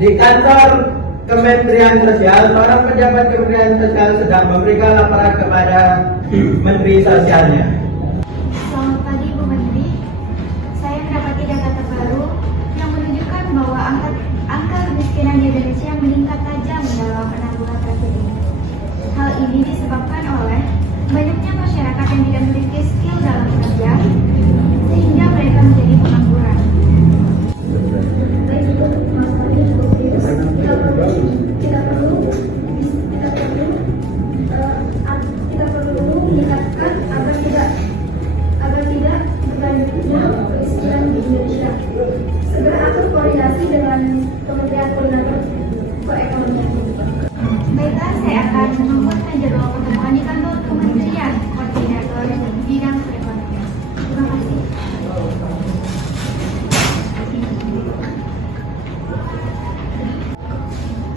Di kantor Kementerian Sosial, seorang pejabat Kementerian Sosial sedang memberikan laporan kepada Menteri Sosialnya. Selamat pagi Bu Menteri, saya mendapati data terbaru yang menunjukkan bahwa angka kemiskinan di Indonesia meningkat tajam dalam 6 bulan terakhir ini. Hal ini disebabkan oleh banyaknya masyarakat yang tidak memiliki skill dalam bekerja, sehingga mereka menjadi pengangguran. Baik itu masalah kita perlu meningkatkan agar tidak berlanjutnya kemiskinan di Indonesia. Segera atur koordinasi dengan Kementerian Koordinator Perekonomian. Baiklah, saya akan membuatkan jadwal pertemuan di kantor Kementerian Koordinator Bidang Perekonomian. Terima kasih.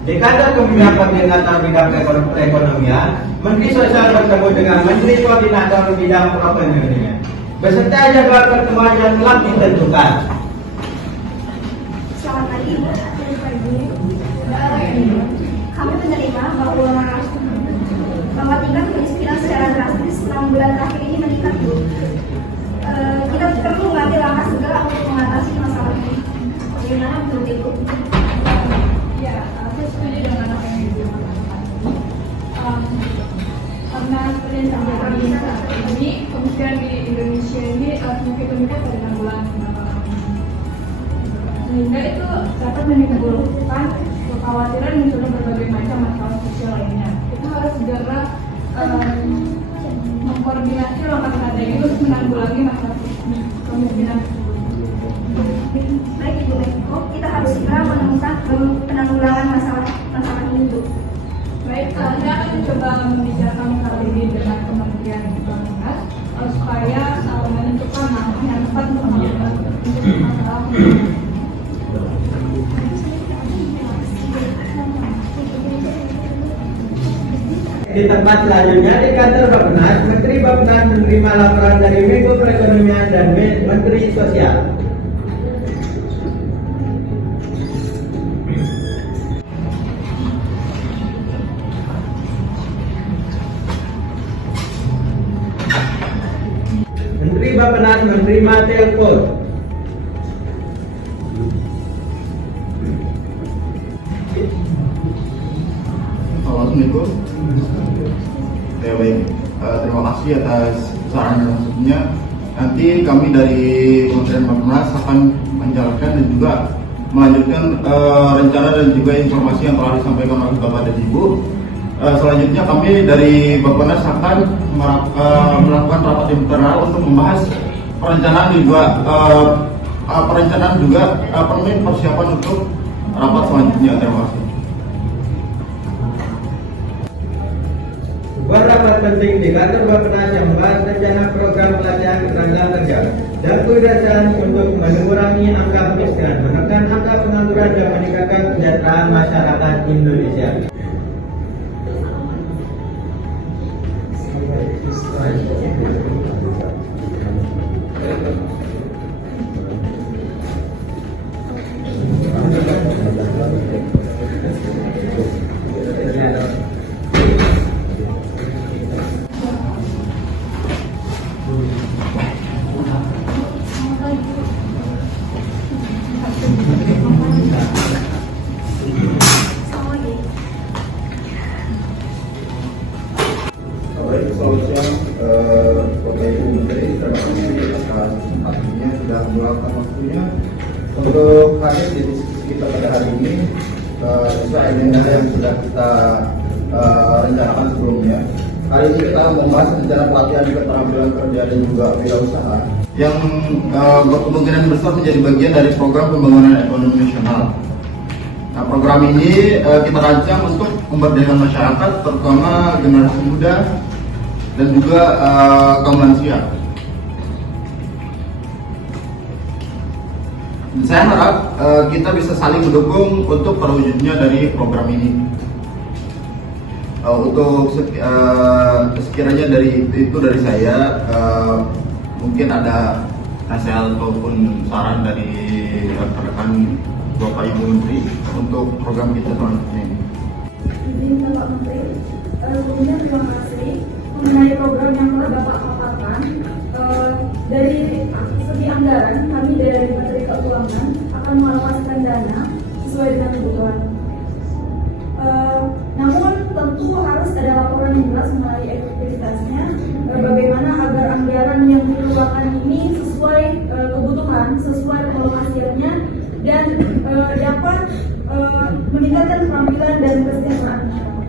Di kantor Kementerian Koordinator Bidang Perekonomian, Menteri Sosial bertemu dengan Menteri Koordinator Bidang Perekonomian beserta jadwal pertemuan yang telah ditentukan. Selamat pagi, Bu. Kami menerima bahwa tingkat kemiskinan secara drastis 6 bulan terakhir ini meningkat, Bu. Kita perlu mengambil langkah segera untuk mengatasi masalah ini. Bagaimana menurut Ibu? Ya, saya setuju dengan apa yang Ibu katakan. Karena seperti yang disampaikan ini, kemiskinan di Indonesia ini semakin meningkat pada 6 bulan belakangan ini. Sehingga itu dapat menimbulkan kekhawatiran munculnya berbagai macam masalah sosial lainnya. Kita harus segera mengkoordinasi langkah strategi untuk menanggulangi masalah kemiskinan tersebut. Baik, Ibu Menko, kita harus segera menemukan penanggulangan masalah ini, Bu. Baik, saya akan mencoba membicarakan hal ini dengan Kementerian Koordinator supaya menentukan langkah yang tepat untuk masalah. Di tempat selanjutnya di kantor Bappenas, Menteri Bappenas menerima laporan dari Menko Perekonomian dan Menteri Sosial. Menteri Bappenas menerima telepon. Assalamualaikum. Ya baik, terima kasih atas saran dan masukannya. Nanti kami dari Kementerian Bappenas akan menjalankan dan juga melanjutkan rencana dan juga informasi yang telah disampaikan oleh Bapak dan Ibu. Selanjutnya kami dari Bappenas akan melakukan rapat internal untuk membahas perencanaan juga persiapan untuk rapat selanjutnya. Terima kasih. Sebuah rapat penting di kantor Bappenas yang membahas rencana program pelatihan ketenaga kerja dan kebiasaan untuk mengurangi angka kemiskinan, menekan angka pengangguran dan meningkatkan kesejahteraan masyarakat Indonesia. Selamat siang, Bapak Ibu Menteri. Terima kasih atas kesempatannya sudah meluangkan waktunya untuk hadir di diskusi kita pada hari ini sesuai agenda yang sudah kita rencanakan sebelumnya. Hari ini kita membahas rencana pelatihan keterampilan kerja dan juga wirausaha yang berkemungkinan besar menjadi bagian dari program pembangunan ekonomi nasional. Nah, program ini kita rancang untuk memberdayakan masyarakat, terutama generasi muda dan juga kaum lansia. Saya harap kita bisa saling mendukung untuk terwujudnya dari program ini. Untuk sekiranya dari saya, mungkin ada nasihat ataupun saran dari rekan-rekan Bapak Ibu Menteri. untuk program kita selanjutnya ini. Izin Bapak Menteri, sebelumnya terima kasih mengenai program yang telah Bapak paparkan. Dari segi anggaran, kami dari Menteri Keuangan akan mengalokasikan dana sesuai dengan kebutuhan. Namun tentu harus ada laporan yang jelas mengenai efektivitasnya, bagaimana agar anggaran yang dikeluarkan ini sesuai kebutuhan, sesuai pengalokasiannya, dan dapat meningkatkan keterampilan dan kesejahteraan masyarakat.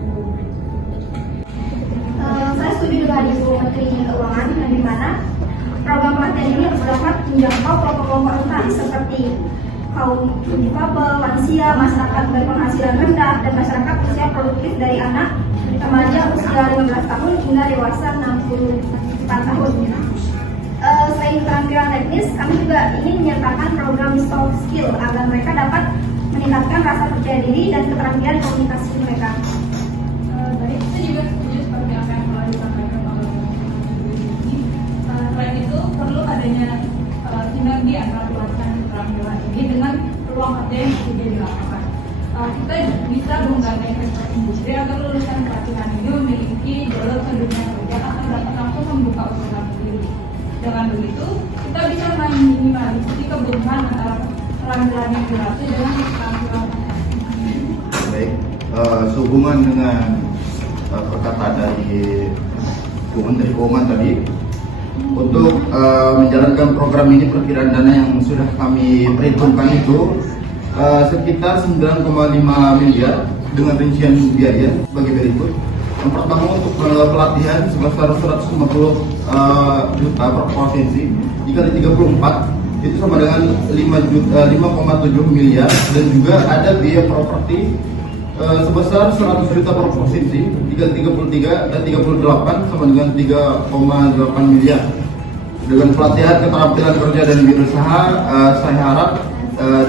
Saya setuju dengan Ibu Menteri Keuangan di mana program pelatihan ini dapat menjangkau kelompok-kelompok rentan seperti kaum difabel, lansia, masyarakat berpenghasilan rendah, dan masyarakat usia produktif dari anak remaja usia 15 tahun hingga dewasa 64 tahun. Selain keterampilan teknis, kami juga ingin menyertakan program soft skill agar mereka dapat meningkatkan rasa percaya diri dan keterampilan komunikasi mereka. Baik, saya juga setuju seperti apa yang telah disampaikan oleh ini. Selain itu, perlu adanya sinergi antara pelatihan keterampilan ini dengan peluang kerja yang sudah dilakukan. Kita bisa menggandeng sektor industri agar lulusan pelatihan ini memiliki jalur ke dunia kerja akan dapat langsung membuka usaha sendiri. Dengan begitu, kita bisa meminimalisasi kebutuhan antara keterampilan yang dilatih dengan keterampilan. Baik, sehubungan dengan perkataan dari Bu Menteri Keuangan tadi, untuk menjalankan program ini perkiraan dana yang sudah kami perhitungkan itu sekitar 9,5 miliar dengan rincian biaya sebagai berikut. Yang pertama untuk pelatihan sebesar 150 juta per provinsi, dikali 34 itu sama dengan 5,7 miliar, dan juga ada biaya properti sebesar 100 juta per provinsi, dikali 33 dan 38 sama dengan 3,8 miliar. Dengan pelatihan keterampilan kerja dan berusaha, saya harap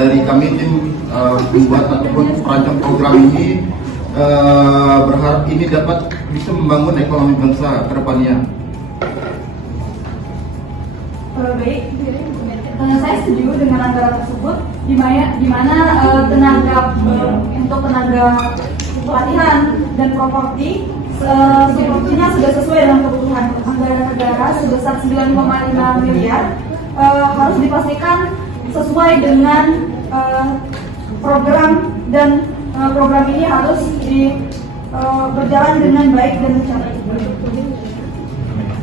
dari kami tim membuat ataupun perancang program ini berharap ini dapat bisa membangun ekonomi bangsa ke depannya. Baik, saya setuju dengan anggaran tersebut, di mana tenaga untuk tenaga pelatihan dan properti sepertinya sudah sesuai dengan kebutuhan. Anggaran negara sebesar 9,5 miliar harus dipastikan sesuai dengan program, dan program ini harus berjalan dengan baik dan lancar.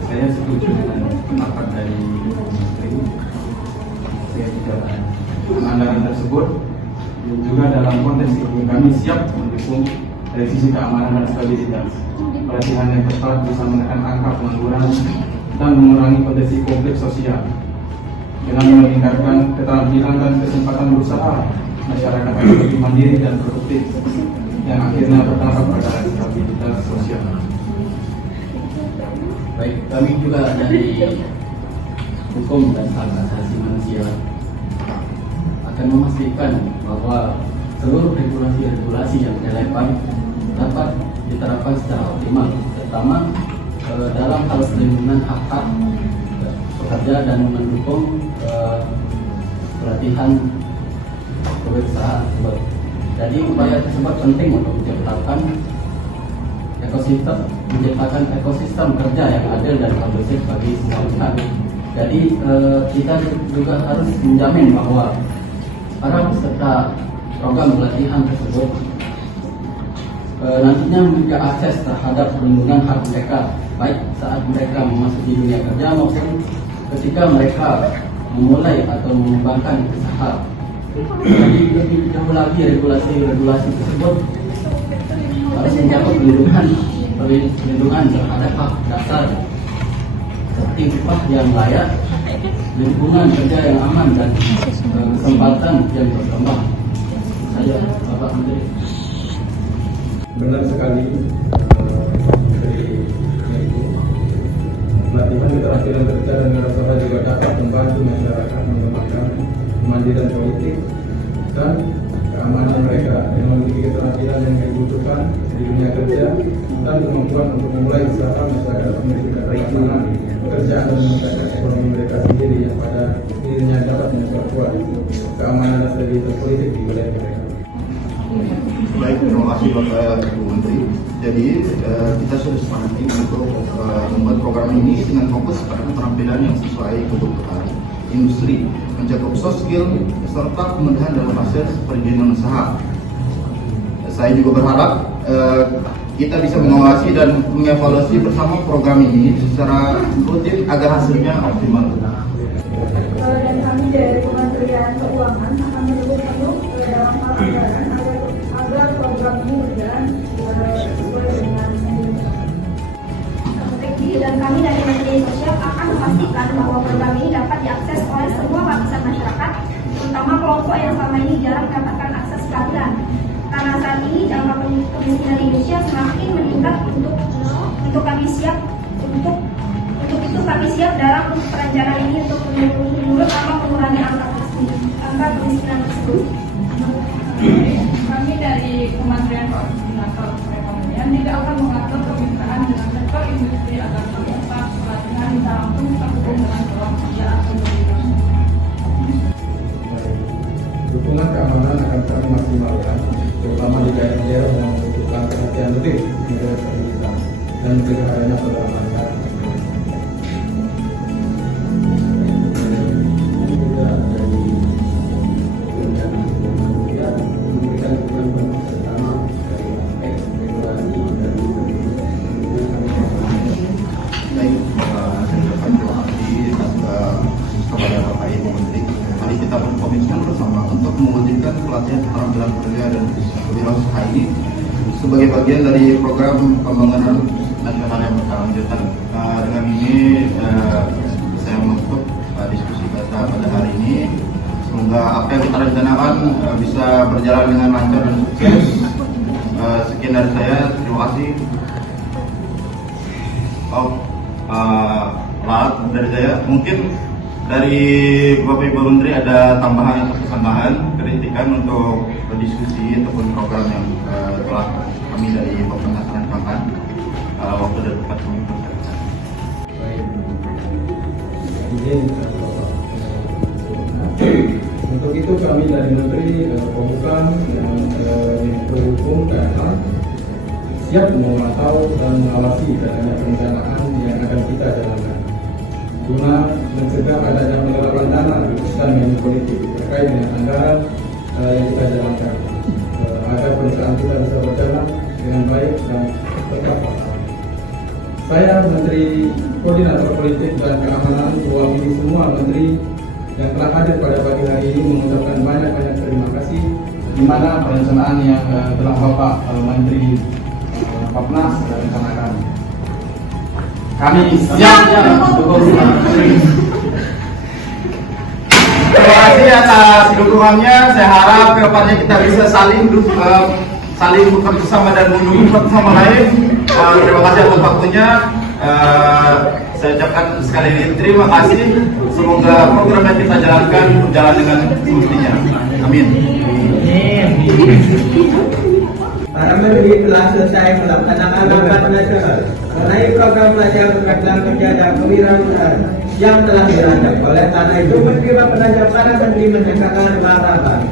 Saya setuju dengan pendapat dari Menteri. Saya juga anggaran tersebut juga dalam konteks ini kami siap mendukung dari sisi keamanan dan stabilitas. Pelatihan yang tepat bisa menekan angka pengangguran dan mengurangi potensi konflik sosial dengan meningkatkan keterampilan dan kesempatan berusaha. Masyarakat akan lebih mandiri dan produktif, yang akhirnya berdampak pada stabilitas sosial. Baik, kami juga dari hukum dan hak asasi manusia akan memastikan bahwa seluruh regulasi-regulasi yang relevan dapat diterapkan secara optimal, terutama dalam hal perlindungan hak-hak pekerja dan mendukung pelatihan kewirausahaan tersebut. Jadi upaya tersebut penting untuk menciptakan ekosistem kerja yang adil dan kondusif bagi semua pihak. Jadi kita juga harus menjamin bahwa para peserta program pelatihan tersebut nantinya memiliki akses terhadap perlindungan hak mereka, baik saat mereka memasuki dunia kerja maupun ketika mereka memulai atau mengembangkan usaha. Jadi lebih jauh lagi regulasi tersebut harus mencakup perlindungan terhadap hak dasar seperti upah yang layak, lingkungan kerja yang aman, dan kesempatan yang berkembang. Saya Bapak Menteri. Benar sekali dari Ibu. Pelatihan keterampilan kerja dan berusaha juga dapat membantu masyarakat mengembangkan kemandirian politik dan keamanan mereka yang memiliki keterampilan yang dibutuhkan di dunia kerja dan kemampuan untuk memulai usaha. Masyarakat memiliki keterampilan pekerjaan dan meningkatkan ekonomi mereka sendiri yang pada dirinya dapat memperkuat keamanan dan stabilitas politik di wilayah mereka. Baik, terima kasih Bapak Ibu Menteri. Jadi kita sudah sepakati untuk membuat program ini dengan fokus pada keterampilan yang sesuai kebutuhan industri, mencakup soft skill serta kemudahan dalam proses perizinan usaha. Saya juga berharap kita bisa mengawasi dan mengevaluasi bersama program ini secara rutin agar hasilnya optimal. Dan kami dari Kementerian Keuangan akan mendukung penuh dalam hal anggaran agar program ini berjalan sesuai dengan Dan kami dari Menteri Sosial akan memastikan bahwa program ini dapat diakses oleh semua lapisan masyarakat, terutama kelompok yang selama ini jarang mendapatkan akses keadilan. Karena saat ini angka kemiskinan di Indonesia semakin meningkat untuk kami siap untuk itu kami siap dalam perencanaan ini untuk menurut apa mengurangi angka kemiskinan tersebut. Kami dari Kementerian Koordinator Perekonomian tidak akan mengatur kemitraan dengan sektor industri agar peserta pelatihan bisa langsung terhubung dengan ruang kerja atau pendidikan. Dukungan keamanan akan kami maksimalkan, terutama di daerah yang membutuhkan perhatian lebih di daerah pendidikan dan mencegah adanya perlawanan. Baik, terima kasih kepada Bapak Ibu Menteri. Mari kita berkomitmen bersama untuk mewujudkan pelatihan keterampilan kerja dan kewirausahaan ini sebagai bagian dari program pembangunan nasional yang berkelanjutan. Dengan ini saya menutup diskusi kita pada hari ini. Semoga apa yang kita rencanakan bisa berjalan dengan lancar dan sukses. Sekian dari saya, terima kasih. Dari saya, mungkin dari Bapak Ibu Menteri ada tambahan atau tambahan kritikan untuk diskusi ataupun program yang telah kami dari Bapak Nasrullah waktu dekat kami persiapkan. Untuk itu kami dari Menteri Polhukam dan Menko Hukum KMH siap memantau dan mengawasi adanya perencanaan yang akan kita jalankan guna mencegah adanya penggelapan dana dan money politik terkait dengan anggaran yang kita jalankan agar perusahaan kita bisa berjalan dengan baik dan tepat waktu. Saya Menteri Koordinator Politik dan Keamanan mewakili semua Menteri yang telah hadir pada pagi hari ini mengucapkan banyak-banyak terima kasih di mana perencanaan yang telah Bapak Menteri Bappenas rencanakan. Kami siap mendukung. Terima kasih atas dukungannya. Saya harap kedepannya kita bisa saling bekerja sama dan mendukung satu sama lain. Terima kasih atas waktunya. Saya ucapkan sekali lagi terima kasih. Semoga program yang kita jalankan berjalan dengan semestinya. Amin. Para menteri telah selesai melaksanakan rapat nasional mengenai program pelajar program kerja dan kewirausahaan yang telah dirancang. Oleh karena itu, Menteri Bappenas para menteri menyatakan rapat.